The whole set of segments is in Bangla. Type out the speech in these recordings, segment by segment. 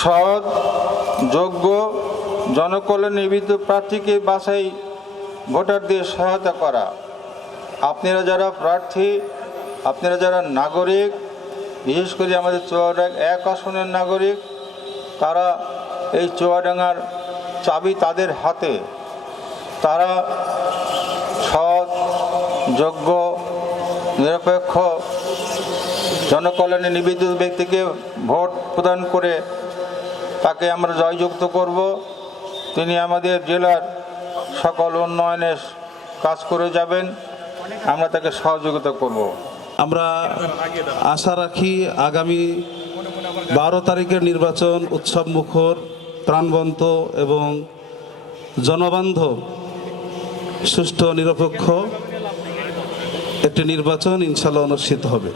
সৎ, যোগ্য, জনকল্যাণ নিবেদিত প্রার্থীকে বাছাই ভোটারদের সহায়তা করা। আপনারা যারা প্রার্থী, আপনারা যারা নাগরিক, বিশেষ করে আমাদের চুয়াডাঙ্গা 1 আসনের নাগরিক, তারা এই চুয়াডাঙ্গার চাবি তাদের হাতে। তারা সৎ, যোগ্য, নিরপেক্ষ, জনকল্যাণে নিবেদিত ব্যক্তিকে ভোট প্রদান করে তাকে আমরা জয়যুক্ত করব। তিনি আমাদের জেলার সকল উন্নয়নের কাজ করে যাবেন, আমরা তাকে সহযোগিতা করব। আমরা আশা রাখি আগামী 12 তারিখের নির্বাচন উৎসব মুখর, প্রাণবন্ত এবং জনবান্ধব, সুষ্ঠু নিরপেক্ষ একটি নির্বাচন ইনশাল্লাহ অনুষ্ঠিত হবে।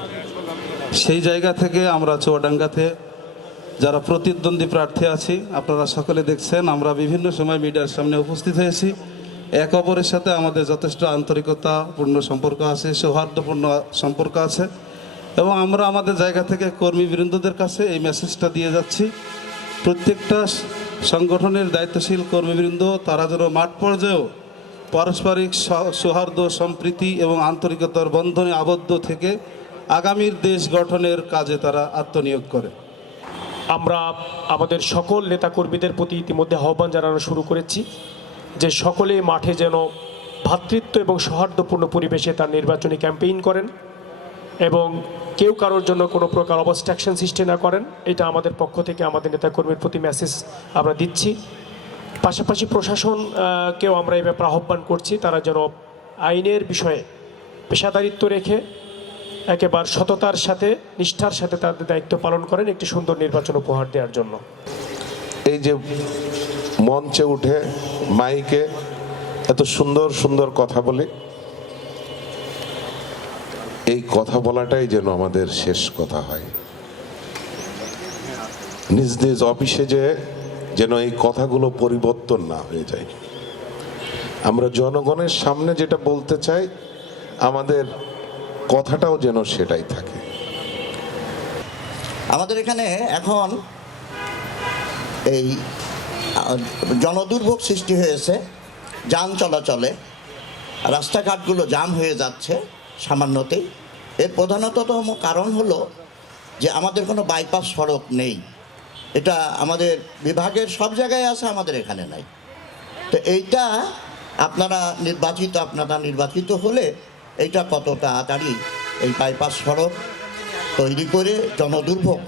সেই জায়গা থেকে আমরা চুয়াডাঙ্গাতে যারা প্রতিদ্বন্দ্বী প্রার্থী আছি, আপনারা সকলে দেখছেন আমরা বিভিন্ন সময় মিডিয়ার সামনে উপস্থিত হয়েছি। এক অপরের সাথে আমাদের যথেষ্ট আন্তরিকতাপূর্ণ সম্পর্ক আছে, সৌহার্দ্যপূর্ণ সম্পর্ক আছে এবং আমরা আমাদের জায়গা থেকে কর্মীবৃন্দদের কাছে এই মেসেজটা দিয়ে যাচ্ছি। প্রত্যেকটা সংগঠনের দায়িত্বশীল কর্মীবৃন্দ তারা যেন মাঠ পর্যায়েও পারস্পরিক সৌহার্দ্য, সম্প্রীতি এবং আন্তরিকতার বন্ধনে আবদ্ধ থেকে আগামীর দেশ গঠনের কাজে তারা আত্মনিয়োগ করে। আমরা আমাদের সকল নেতাকর্মীদের প্রতি ইতিমধ্যে আহ্বান জানানো শুরু করেছি যে সকলে মাঠে যেন ভ্রাতৃত্ব এবং সৌহার্দ্যপূর্ণ পরিবেশে তার নির্বাচনী ক্যাম্পেইন করেন এবং কেউ কারোর জন্য কোনো প্রকার অবস্ট্রাকশন সৃষ্টি না করেন। এটা আমাদের পক্ষ থেকে আমাদের নেতাকর্মীর প্রতি মেসেজ আমরা দিচ্ছি। পাশাপাশি প্রশাসনকেও আমরা এই ব্যাপারে আহ্বান করছি, তারা যেন আইনের বিষয়ে পেশাদারিত্ব রেখে একেবারে সততার সাথে, নিষ্ঠার সাথে তাদের দায়িত্ব পালন করেন একটি সুন্দর নির্বাচন উপহার দেওয়ার জন্য। এই যে মঞ্চে উঠে মাইকে এত সুন্দর সুন্দর কথা বলে, এই কথা বলাটাই যেন আমাদের শেষ কথা হয়। নিজ নিজ অফিসে যেন এই কথাগুলো পরিবর্তন না হয়ে যায়। আমরা জনগণের সামনে যেটা বলতে চাই, আমাদের কথাটাও যেন সেটাই থাকে। আমাদের এখানে এখন এই জনদুর্ভোগ সৃষ্টি হয়েছে, যান চলাচলে রাস্তাঘাটগুলো জাম হয়ে যাচ্ছে সামান্যতেই। এর প্রধানতম কারণ হলো যে আমাদের কোনো বাইপাস সড়ক নেই। এটা আমাদের বিভাগের সব জায়গায় আছে, আমাদের এখানে নাই। তো এইটা আপনারা নির্বাচিত হলে এইটা কত তাড়াতাড়ি এই বাইপাস সড়ক তৈরি করে জনদুর্ভোগ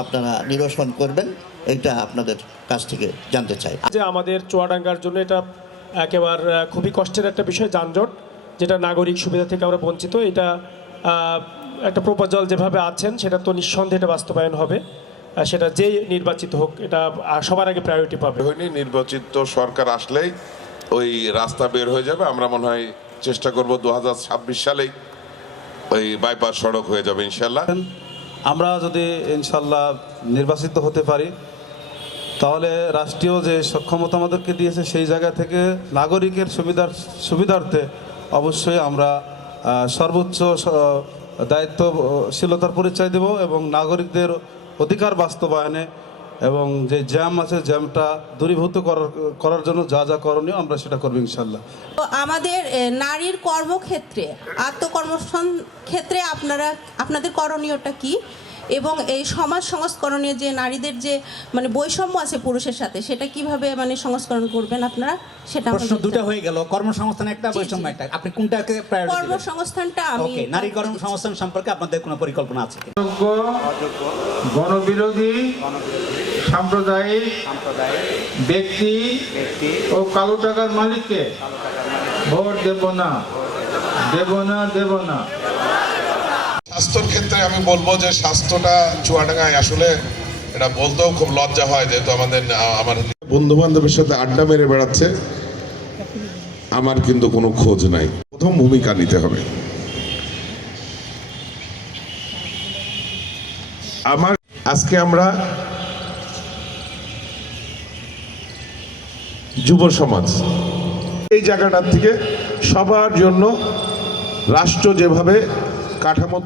আপনারা নিরসন করবেন, এইটা আপনাদের কাছ থেকে জানতে চাই। যে আমাদের চুয়াডাঙ্গার জন্য এটা একেবারে খুবই কষ্টের একটা বিষয়, যানজট, যেটা নাগরিক সুবিধা থেকে আমরা বঞ্চিত। এটা একটা প্রপোজাল যেভাবে আছেন সেটা তো নিঃসন্দেহে এটা বাস্তবায়ন হবে, সেটা যেই নির্বাচিত হোক এটা সবার আগে প্রায়োরিটি পাবে। নির্বাচিত সরকার আসলেই ওই রাস্তা বের হয়ে যাবে। আমরা মনে হয় চেষ্টা করব 2026 সালেই ওই বাইপাস সড়ক হয়ে যাবে ইনশাল্লাহ। আমরা যদি ইনশাল্লাহ নির্বাচিত হতে পারি তাহলে রাষ্ট্রীয় যে সক্ষমতা আমাদেরকে দিয়েছে সেই জায়গা থেকে নাগরিকের সুবিধার্থে অবশ্যই আমরা সর্বোচ্চ দায়িত্বশীলতার পরিচয় দেব এবং নাগরিকদের অধিকার বাস্তবায়নে এবং যে জ্যাম আছে জ্যামটা দূরীভূত করার জন্য যা যা করণীয় আমরা সেটা করব ইনশাল্লাহ। তো আমাদের নারীর কর্মক্ষেত্রে, আত্মকর্মসংস্থান ক্ষেত্রে আপনাদের করণীয়টা কি এবং এই সমাজ সংস্করণে যে নারীদের যে মানে বৈষম্য আছে পুরুষের সাথে, সেটা কিভাবে মানে সংস্করণ করবেন আপনারা? সেটা প্রশ্ন দুটো হয়ে গেল, কর্মসংস্থান একটা, বৈষম্য একটা। আপনি কোনটাকে প্রায়োরিটি দিবেন? কর্মসংস্থানটা আমি ওকে, নারী কর্মসংস্থান সম্পর্কে আপনাদের কোনো পরিকল্পনা আছে কি? গণবিরোধী, সাম্প্রদায়িক ব্যক্তি ও কালো টাকার মালিককে ভোট দেব না। স্বাস্থ্যের ক্ষেত্রে আমি বলবো যে স্বাস্থ্যটা চুয়াডাঙ্গায় আসলে এটা বলতেও খুব লজ্জা হয়, যেহেতু আমার বন্ধু বান্ধবের সাথে আড্ডা মেরে বেড়াচ্ছে, আমার কিন্তু কোনো খোঁজ নাই। প্রথম ভূমিকা নিতে হবে। আজকে আমরা যুব সমাজ এই জায়গাটার থেকে সবার জন্য রাষ্ট্র যেভাবে কাঠামো